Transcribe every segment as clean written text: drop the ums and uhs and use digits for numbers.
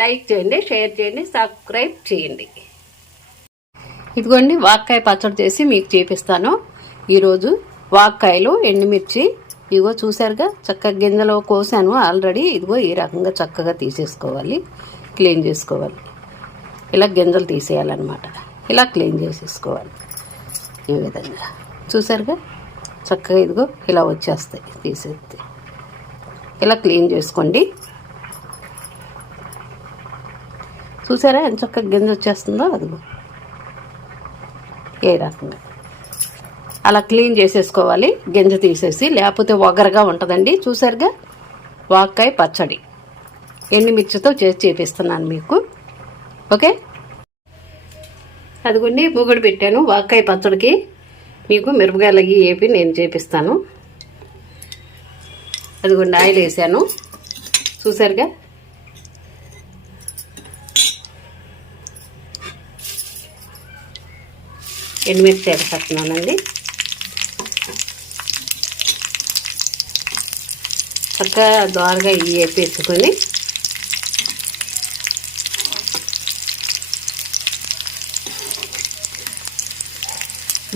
Like చేయండి, share చేయండి, subscribe చేయండి. ఇదిగోండి వాక్కాయ పచ్చడి చేసి మీకు చూపిస్తాను. ఈరోజు వాక్కాయలు, ఎండుమిర్చి ఇదిగో చూసారుగా, చక్కగా గింజలో కోసాను ఆల్రెడీ. ఇదిగో ఈ రకంగా చక్కగా తీసేసుకోవాలి, క్లీన్ చేసుకోవాలి. ఇలా గింజలు తీసేయాలన్నమాట. ఇలా క్లీన్ చేసేసుకోవాలి. ఈ విధంగా చూసారుగా, చక్కగా ఇదిగో ఇలా వచ్చేస్తాయి తీసేస్తే. ఇలా క్లీన్ చేసుకోండి. చూసారా ఎంత చక్కగా గింజ వచ్చేస్తుందో. అదిగో ఏ రకంగా అలా క్లీన్ చేసేసుకోవాలి, గింజ తీసేసి, లేకపోతే ఒగరగా ఉంటుందండి. చూసారుగా, వాక్కాయ పచ్చడి ఎండుమిర్చితో చేసి చూపిస్తున్నాను మీకు. ఓకే, అదిగోండి మూగుడు పెట్టాను వాక్కాయ పచ్చడికి. మీకు మిరపకాయలు అవి వేపి నేను చేపిస్తాను. అదిగోండి ఆయిల్ వేసాను చూసారుగా. ఎండుమిర్చి వేసేస్తున్నానండి. చక్కగా దోరగా ఇవి వేపేసుకొని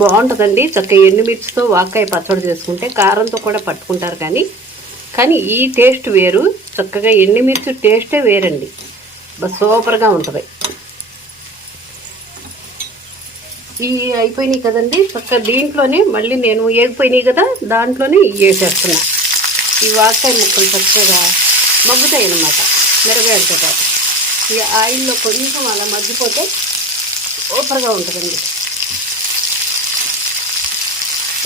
బాగుంటుందండి. చక్కగా ఎండుమిర్చితో వాక్కాయ పచ్చడి చేసుకుంటే కారంతో కూడా పట్టుకుంటారు, కానీ ఈ టేస్ట్ వేరు. చక్కగా ఎండుమిర్చి టేస్టే వేరండి, సూపర్గా ఉంటుంది. ఇవి అయిపోయినాయి కదండి. చక్కగా దీంట్లోనే మళ్ళీ నేను ఏగిపోయినాయి కదా, దాంట్లోనే వేసేస్తున్నా. ఈ వాక్కాయ ముక్కలు చక్కగా మగ్గుతాయి అన్నమాట మిరపకాయలతో పాటు. ఈ ఆయిల్లో కొంచెం అలా మగ్గిపోతే సూపర్గా ఉంటుందండి.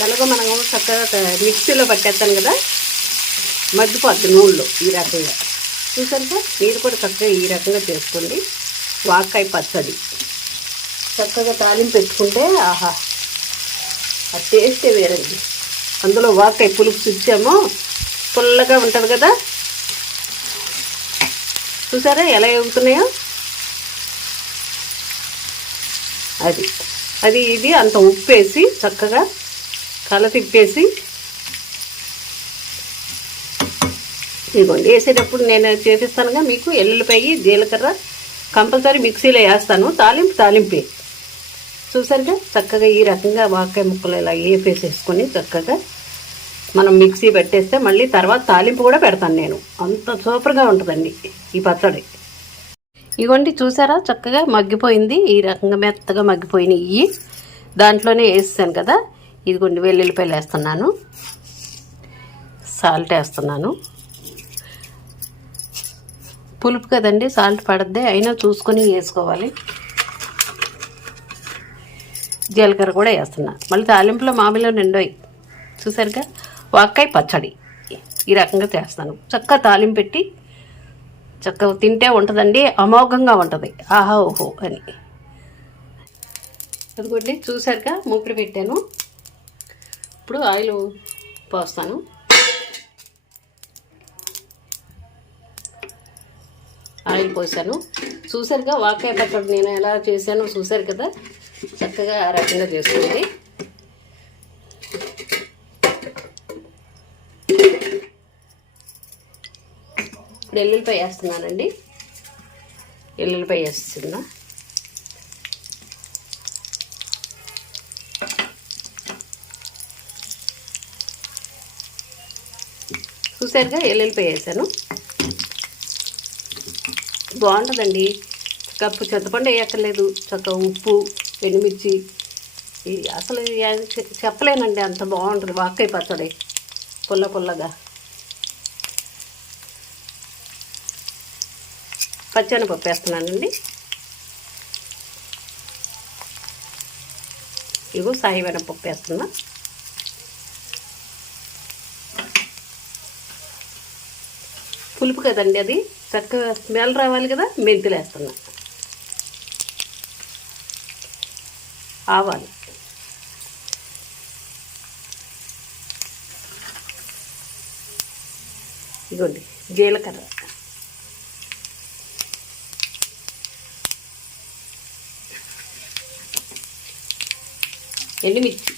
ఎలాగో మనం చక్కగా మిక్సీలో పట్టేస్తాను కదా, మగ్గిపోద్ది నూనెలో. ఈ రకంగా చూసారుగా, మీరు కూడా చక్కగా ఈ రకంగా చేసుకోండి. వాక్కాయ పచ్చడి చక్కగా తాలింపు పెట్టుకుంటే ఆహా, ఆ టేస్టే వేరండి. అందులో వాక్కాయ పులుపు చూసామో పుల్లగా ఉంటుంది కదా. చూసారా ఎలా ఎగుతున్నాయో. అది ఇది అంత ఉప్పు వేసి చక్కగా కల తిప్పేసి, ఇదిగోండి వేసేటప్పుడు నేను చేపిస్తానుగా మీకు. ఎల్లుల్లిపాయ, జీలకర్ర కంపల్సరీ మిక్సీలో వేస్తాను. తాలింపే చూసారుగా. చక్కగా ఈ రకంగా వాక్కాయ ముక్కలు ఇలా వేపేసేసుకొని చక్కగా మనం మిక్సీ పెట్టేస్తే మళ్ళీ తర్వాత తాలింపు కూడా పెడతాను నేను. అంత సూపర్గా ఉంటుందండి ఈ పచ్చడి. ఇదిగోండి చూసారా, చక్కగా మగ్గిపోయింది. ఈ రకంగా మెత్తగా మగ్గిపోయినాయి. దాంట్లోనే వేస్తాను కదా. ఇదిగోండి వెల్లుల్లిపాయలు వేస్తున్నాను, సాల్ట్ వేస్తున్నాను. పులుపు కదండి, సాల్ట్ పడద్దే, అయినా చూసుకొని వేసుకోవాలి. జీలకర్ర కూడా వేస్తున్నా. మళ్ళీ తాలింపులో మామిలో నిండోయి. చూసారుగా, వాక్కాయ పచ్చడి ఈ రకంగా చేస్తాను. చక్కగా తాలింపు పెట్టి చక్కగా తింటే ఉంటుందండి, అమోఘంగా ఉంటుంది. ఆహా ఓహో అని. అదిగోండి చూసారుగా, మూకుడు పెట్టాను. ఇప్పుడు ఆయిల్ పోస్తాను. ఆయిల్ పోసాను. చూసారుగా వాక్కాయ పచ్చడి నేను ఎలా చేశానో చూసారు కదా. చక్కగా ఆ రకంగా చేసుకోండి. ఇప్పుడు ఎల్లుల్లిపాయ వేస్తున్నానండి. ఎల్లుల్లిపాయ వేస్తున్నా. చూసారుగా, ఎల్లుల్లిపాయ వేసాను. బాగుంటుందండి. కప్పు చింతపండు వేయక్కర్లేదు. చక్కగా ఉప్పు, ఎండుమిర్చి, అసలు చెప్పలేనండి, అంత బాగుంటుంది వాక్కాయ పచ్చడి పుల్లగా. పచ్చెనపప్పు వేస్తున్నానండి. ఇగో సాయివెన పప్పు వేస్తున్నా. పులుపు కదండి, అది చక్కగా స్మెల్ రావాలి కదా. మెంతులు వేస్తున్నా. ఆవాలు, ఇదిగోండి జీలకర్ర, ఎండుమిర్చి,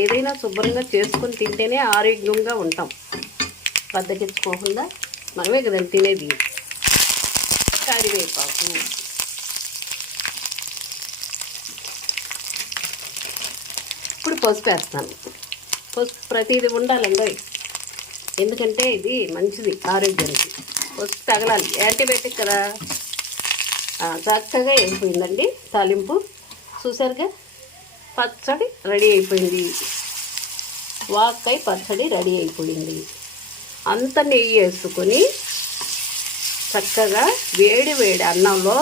ఏదైనా శుభ్రంగా చేసుకొని తింటేనే ఆరోగ్యంగా ఉంటాం. బద్దకించుకోకుండా మనమే కదండి తినేది. కరివేపాకు, ఇప్పుడు పసుపు వేస్తాను. పసుపు ప్రతిదీ ఉండాలండి, ఎందుకంటే ఇది మంచిది ఆరోగ్యానికి. పసుపు తగలాలి, యాంటీబయాటిక్ కదా. చక్కగా అయిపోయిందండి తాలింపు. చూసారుగా, పచ్చడి రెడీ అయిపోయింది. వాక్కాయ పచ్చడి రెడీ అయిపోయింది. అంత నెయ్యి వేసుకొని చక్కగా వేడి వేడి అన్నంలో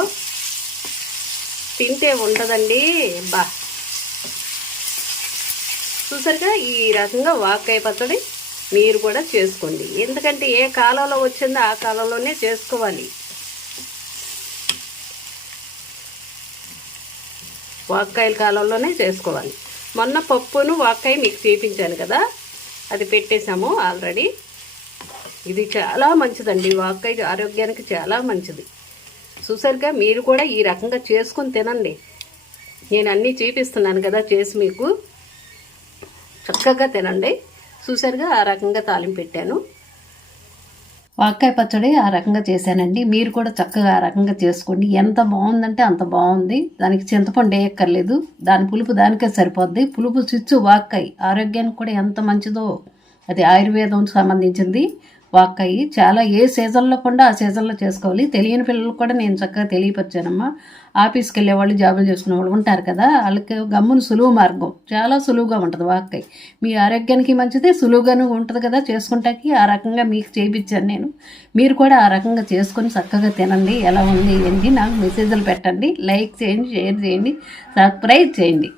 తింటే ఉండదండి. బా, చూసారుగా, ఈ రకంగా వాక్కాయ పచ్చడి మీరు కూడా చేసుకోండి. ఎందుకంటే ఏ కాలంలో వచ్చిందో ఆ కాలంలోనే చేసుకోవాలి. వాక్కాయల కాలంలోనే చేసుకోవాలి. మొన్న పప్పును వాక్కాయ మీకు చూపించాను కదా, అది పెట్టేశాము ఆల్రెడీ. ఇది చాలా మంచిదండి, వాక్కాయ ఆరోగ్యానికి చాలా మంచిది. చూసారుగా, మీరు కూడా ఈ రకంగా చేసుకొని తినండి. నేను అన్నీ చూపిస్తున్నాను కదా చేసి, మీకు చక్కగా తినండి. చూసారుగా, ఆ రకంగా తాలింపు పెట్టాను. వాక్కాయ పచ్చడి ఆ రకంగా చేశానండి. మీరు కూడా చక్కగా ఆ రకంగా చేసుకోండి. ఎంత బాగుందంటే అంత బాగుంది. దానికి చింతపండు వేయక్కర్లేదు, దాని పులుపు దానికే సరిపోద్ది. పులుపు చిచ్చు వాక్కాయ ఆరోగ్యానికి కూడా ఎంత మంచిదో. అది ఆయుర్వేదం సంబంధించింది. వాక్కాయ చాలా ఏ సీజన్లో కూడా ఆ సీజన్లో చేసుకోవాలి. తెలియని పిల్లలకు కూడా నేను చక్కగా తెలియపరిచానమ్మా. ఆఫీస్కి వెళ్ళే వాళ్ళు, జాబులు చేసుకునే వాళ్ళు ఉంటారు కదా, వాళ్ళకి గమ్మును సులువు మార్గం, చాలా సులువుగా ఉంటుంది వాక్కాయ. మీ ఆరోగ్యానికి మంచిది, సులువుగాను ఉంటుంది కదా చేసుకుంటాకి. ఆ రకంగా మీకు చేయించాను నేను. మీరు కూడా ఆ రకంగా చేసుకొని చక్కగా తినండి. ఎలా ఉంది ఏంటి నాకు మెసేజ్లు పెట్టండి, లైక్ చేయండి, షేర్ చేయండి, సబ్స్క్రైబ్ చేయండి.